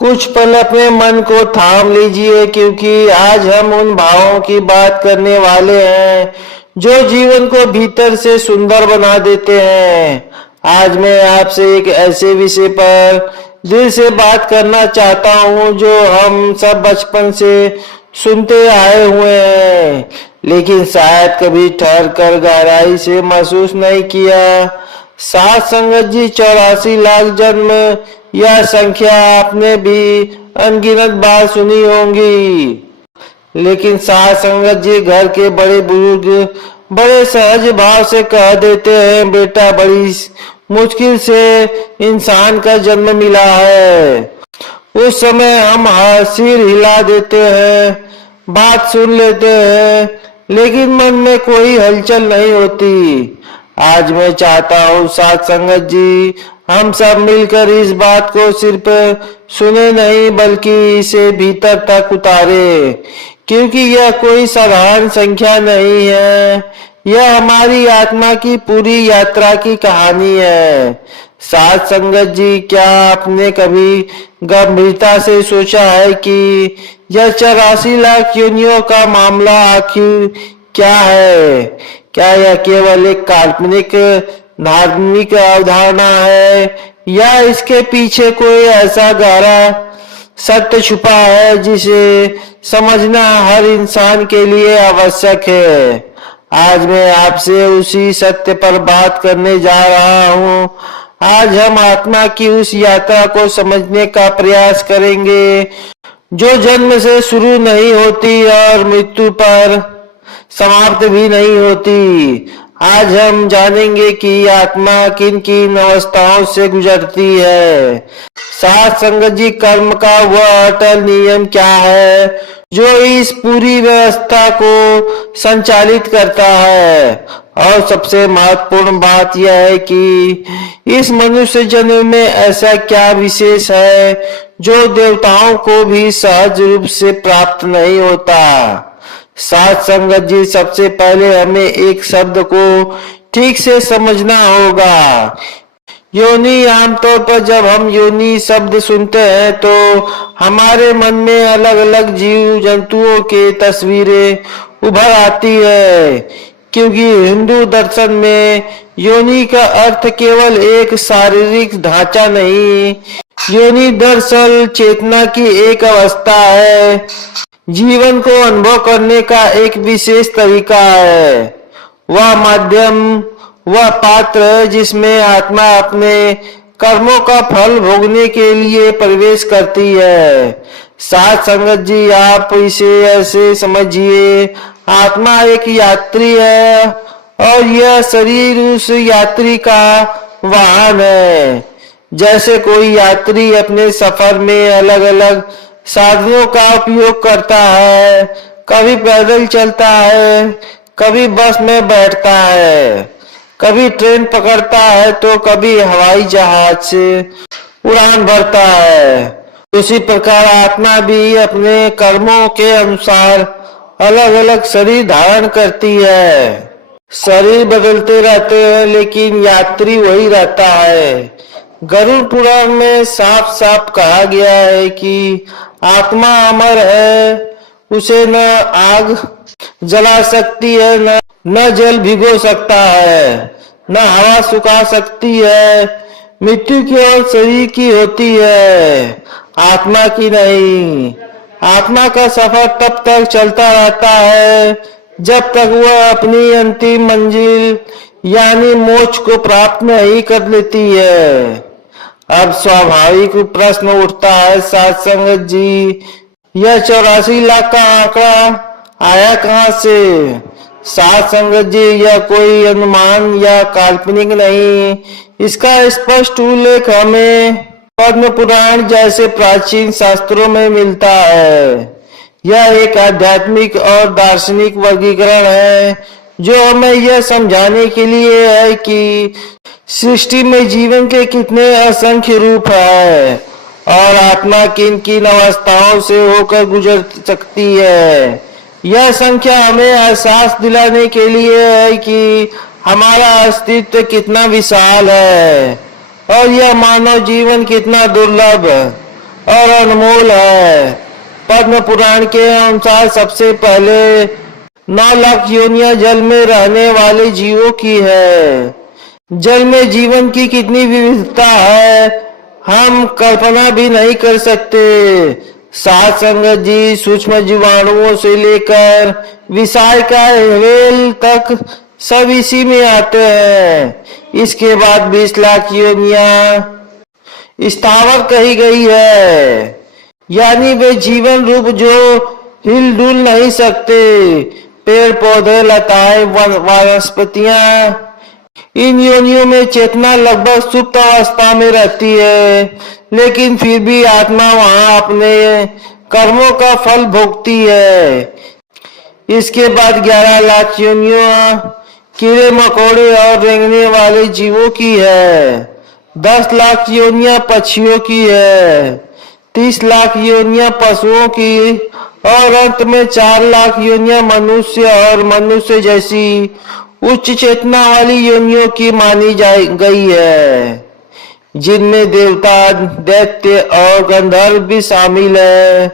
कुछ पल अपने मन को थाम लीजिए, क्योंकि आज हम उन भावों की बात करने वाले हैं जो जीवन को भीतर से सुंदर बना देते हैं। आज मैं आपसे एक ऐसे विषय पर दिल से बात करना चाहता हूँ जो हम सब बचपन से सुनते आए हुए हैं, लेकिन शायद कभी ठहर कर गहराई से महसूस नहीं किया। सात संगत जी, 84 लाख जन्म, यह संख्या आपने भी अनगिनत बार सुनी होंगी, लेकिन सात संगत जी घर के बड़े बुजुर्ग बड़े सहज भाव से कह देते हैं, बेटा बड़ी मुश्किल से इंसान का जन्म मिला है। उस समय हम सिर हिला देते हैं, बात सुन लेते हैं, लेकिन मन में कोई हलचल नहीं होती। आज मैं चाहता हूँ सात संगत जी, हम सब मिलकर इस बात को सिर्फ सुने नहीं बल्कि इसे भीतर तक उतारे, क्योंकि यह कोई साधारण संख्या नहीं है, यह हमारी आत्मा की पूरी यात्रा की कहानी है। सात संगत जी, क्या आपने कभी गंभीरता से सोचा है कि यह 84 लाख योनियों का मामला आखिर क्या है? क्या यह केवल एक काल्पनिक धार्मिक अवधारणा है, या इसके पीछे कोई ऐसा गहरा सत्य छुपा है जिसे समझना हर इंसान के लिए आवश्यक है? आज मैं आपसे उसी सत्य पर बात करने जा रहा हूँ। आज हम आत्मा की उस यात्रा को समझने का प्रयास करेंगे जो जन्म से शुरू नहीं होती और मृत्यु पर समाप्त भी नहीं होती। आज हम जानेंगे कि आत्मा किन किन अवस्थाओं से गुजरती है। सात संगत जी, कर्म का वह अटल नियम क्या है जो इस पूरी व्यवस्था को संचालित करता है? और सबसे महत्वपूर्ण बात यह है कि इस मनुष्य जन्म में ऐसा क्या विशेष है जो देवताओं को भी सहज रूप से प्राप्त नहीं होता। सात संगत जी, सबसे पहले हमें एक शब्द को ठीक से समझना होगा, योनि। आमतौर पर जब हम योनि शब्द सुनते हैं तो हमारे मन में अलग अलग जीव जंतुओं की तस्वीरें उभर आती है, क्योंकि हिंदू दर्शन में योनि का अर्थ केवल एक शारीरिक ढांचा नहीं, योनि दरअसल चेतना की एक अवस्था है, जीवन को अनुभव करने का एक विशेष तरीका है। वह माध्यम, वह पात्र है जिसमें आत्मा अपने कर्मों का फल भोगने के लिए प्रवेश करती है। सात संगत जी, आप इसे ऐसे समझिए, आत्मा एक यात्री है और यह शरीर उस यात्री का वाहन है। जैसे कोई यात्री अपने सफर में अलग अलग साधनों का उपयोग करता है, कभी पैदल चलता है, कभी बस में बैठता है, कभी ट्रेन पकड़ता है तो कभी हवाई जहाज से उड़ान भरता है। उसी प्रकार आत्मा भी अपने कर्मों के अनुसार अलग अलग शरीर धारण करती है। शरीर बदलते रहते हैं लेकिन यात्री वही रहता है। गरुड़ पुराण में साफ साफ कहा गया है कि आत्मा अमर है, उसे न आग जला सकती है, न जल भिगो सकता है, न हवा सुखा सकती है। मृत्यु केवल शरीर की होती है, आत्मा की नहीं। आत्मा का सफर तब तक चलता रहता है जब तक वह अपनी अंतिम मंजिल यानी मोक्ष को प्राप्त नहीं कर लेती है। अब स्वाभाविक प्रश्न उठता है, सात संगत जी, यह 84 लाख का आंकड़ा आया कहां से? सात संगत जी, यह कोई अनुमान या काल्पनिक नहीं, इसका स्पष्ट उल्लेख हमें पद्म पुराण जैसे प्राचीन शास्त्रों में मिलता है। यह एक आध्यात्मिक और दार्शनिक वर्गीकरण है जो हमें यह समझाने के लिए है कि सृष्टि में जीवन के कितने असंख्य रूप है और आत्मा किन किन अवस्थाओं से होकर गुजर सकती है। यह संख्या हमें एहसास दिलाने के लिए है कि हमारा अस्तित्व कितना विशाल है और यह मानव जीवन कितना दुर्लभ और अनमोल है। पद्म पुराण के अनुसार सबसे पहले 9 लाख योनियां जल में रहने वाले जीवों की है। जल में जीवन की कितनी विविधता है, हम कल्पना भी नहीं कर सकते। साध संगत जी, सूक्ष्म जीवाणुओं से लेकर विषाय का वेल तक सब इसी में आते हैं। इसके बाद 20 लाख योनियां स्थावर कही गई है, यानी वे जीवन रूप जो हिल डुल नहीं सकते। पेड़ पौधे, लताएं, वनस्पतियां, इन योनियों में चेतना लगभग सुप्त अवस्था में रहती है, लेकिन फिर भी आत्मा वहां अपने कर्मों का फल भोगती है। इसके बाद 11 लाख योनियां कीड़े मकोड़े और रेंगने वाले जीवों की है। 10 लाख योनियां पक्षियों की है। 30 लाख योनियां पशुओं की और अंत में 4 लाख योनियां मनुष्य और मनुष्य जैसी उच्च चेतना वाली योनियों की मानी गई है, जिनमें देवता, दैत्य और गंधर्व भी शामिल है।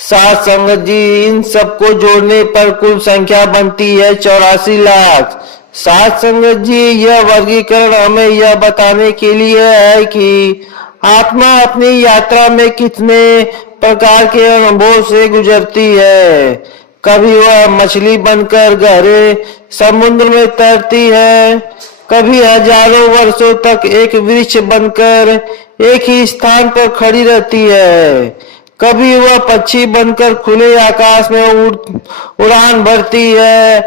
साध संगत जी, इन सबको जोड़ने पर कुल संख्या बनती है 84 लाख। साध संगत जी, यह वर्गीकरण हमें यह बताने के लिए है कि आत्मा अपनी यात्रा में कितने प्रकार के अनुभव से गुजरती है। कभी वह मछली बनकर गहरे समुद्र में तैरती है, कभी हजारों वर्षों तक एक वृक्ष बनकर एक ही स्थान पर खड़ी रहती है, कभी वह पक्षी बनकर खुले आकाश में उड़ान भरती है,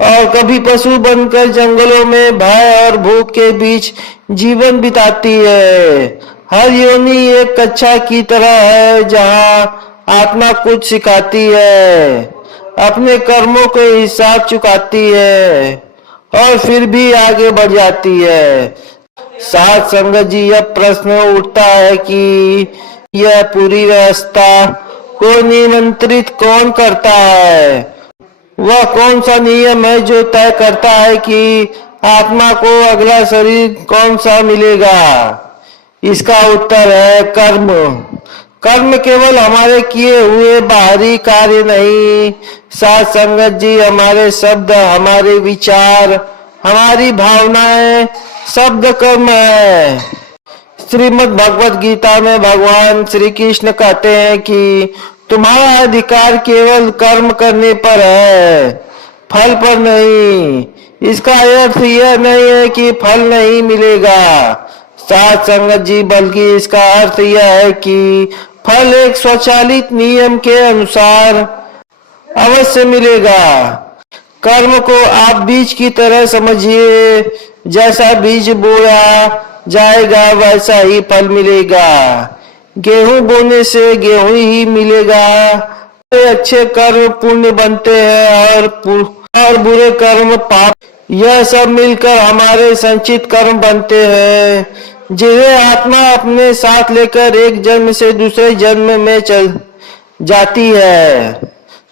और कभी पशु बनकर जंगलों में भय और भूख के बीच जीवन बिताती है। हर योनि एक कक्षा की तरह है जहां आत्मा कुछ सिखाती है, अपने कर्मों के हिसाब चुकाती है और फिर भी आगे बढ़ जाती है। साध संगत जी, यह प्रश्न उठता है कि यह पूरी व्यवस्था को नियंत्रित कौन करता है? वह कौन सा नियम है जो तय करता है कि आत्मा को अगला शरीर कौन सा मिलेगा? इसका उत्तर है कर्म। कर्म केवल हमारे किए हुए बाहरी कार्य नहीं, साध संगत जी, हमारे शब्द, हमारे विचार, हमारी भावनाएं, शब्द कर्म है। श्रीमद् भगवत गीता में भगवान श्री कृष्ण कहते हैं कि तुम्हारा अधिकार केवल कर्म करने पर है, फल पर नहीं। इसका अर्थ यह नहीं है कि फल नहीं मिलेगा, साध संगत जी, बल्कि इसका अर्थ यह है कि फल एक स्वचालित नियम के अनुसार अवश्य मिलेगा। कर्म को आप बीज की तरह समझिए, जैसा बीज बोया जाएगा वैसा ही फल मिलेगा। गेहूं बोने से गेहूं ही मिलेगा। अच्छे कर्म पुण्य बनते हैं और बुरे कर्म पाप। यह सब मिलकर हमारे संचित कर्म बनते हैं, जिन्हें आत्मा अपने साथ लेकर एक जन्म से दूसरे जन्म में चल जाती है।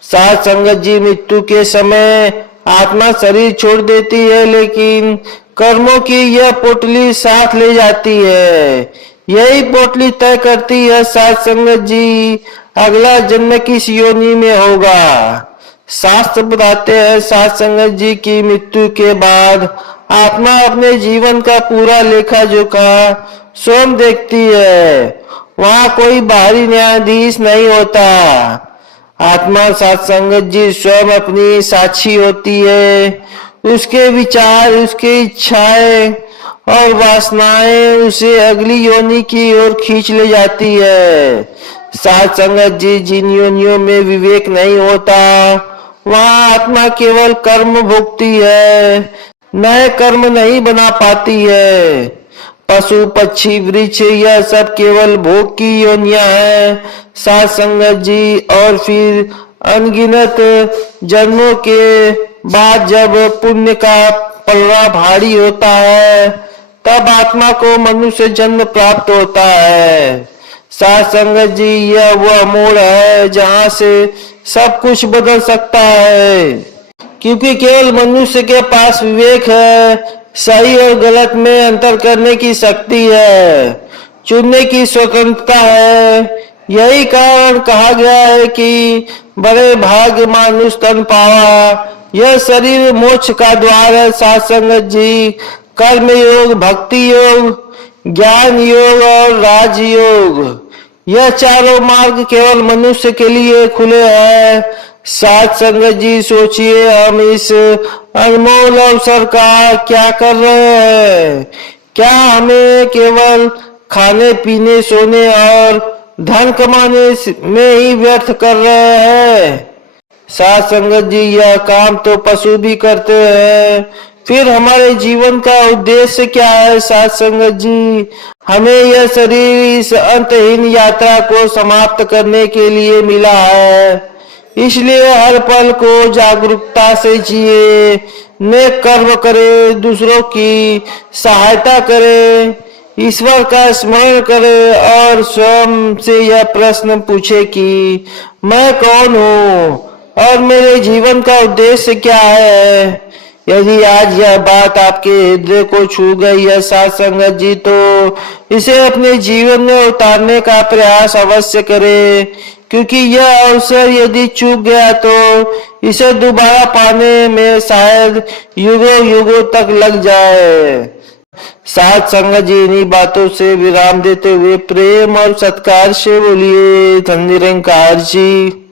साध संगत जी, मृत्यु के समय आत्मा शरीर छोड़ देती है, लेकिन कर्मों की यह पोटली साथ ले जाती है। यही पोटली तय करती है, साध संगत जी, अगला जन्म किस योनि में होगा। शास्त्र बताते हैं, साध संगत जी, की मृत्यु के बाद आत्मा अपने जीवन का पूरा लेखा जोखा स्वयं देखती है। वहां कोई बाहरी न्यायाधीश नहीं होता। आत्मा, साध संगत जी, स्वयं अपनी साक्षी होती है। उसके विचार, उसकी इच्छाएं और वासनाएं उसे अगली योनि की ओर खींच ले जाती है। साध संगत जी, जिन योनियों में विवेक नहीं होता, वहां आत्मा केवल कर्म भोगती है, नए कर्म नहीं बना पाती है। पशु, पक्षी, वृक्ष, यह सब केवल भोग की योनियां हैं, साध संगत जी। और फिर अनगिनत जन्मों के बाद जब पुण्य का पलड़ा भारी होता है, तब आत्मा को मनुष्य जन्म प्राप्त होता है। साध संगत जी, यह वह मोड़ है जहां से सब कुछ बदल सकता है, क्योंकि केवल मनुष्य के पास विवेक है, सही और गलत में अंतर करने की शक्ति है, चुनने की स्वतंत्रता है। यही कारण कहा गया है कि बड़े भाग्य मानुष तन पावा। यह शरीर मोक्ष का द्वार है साध संगत जी। कर्म योग, भक्ति योग, ज्ञान योग और राजयोग, यह चारों मार्ग केवल मनुष्य के लिए खुले हैं। साध संगत जी, सोचिए हम इस अनमोल अवसर का क्या कर रहे हैं। क्या हमें केवल खाने पीने, सोने और धन कमाने में ही व्यर्थ कर रहे हैं। साध संगत जी, यह काम तो पशु भी करते हैं। फिर हमारे जीवन का उद्देश्य क्या है साध संगत जी? हमें यह शरीर इस अंतहीन यात्रा को समाप्त करने के लिए मिला है। इसलिए हर पल को जागरूकता से जिए, नेक कर्म करे, दूसरों की सहायता करे, ईश्वर का स्मरण करे और स्वयं से यह प्रश्न पूछे कि मैं कौन हूँ और मेरे जीवन का उद्देश्य क्या है। यदि आज यह बात आपके हृदय को छू गई है साध संगत जी, तो इसे अपने जीवन में उतारने का प्रयास अवश्य करें, क्योंकि यह अवसर यदि चूक गया तो इसे दोबारा पाने में शायद युगों युगों तक लग जाए। साध संगत जी, इन्हीं बातों से विराम देते हुए प्रेम और सत्कार से बोलिए धन निरंकार जी।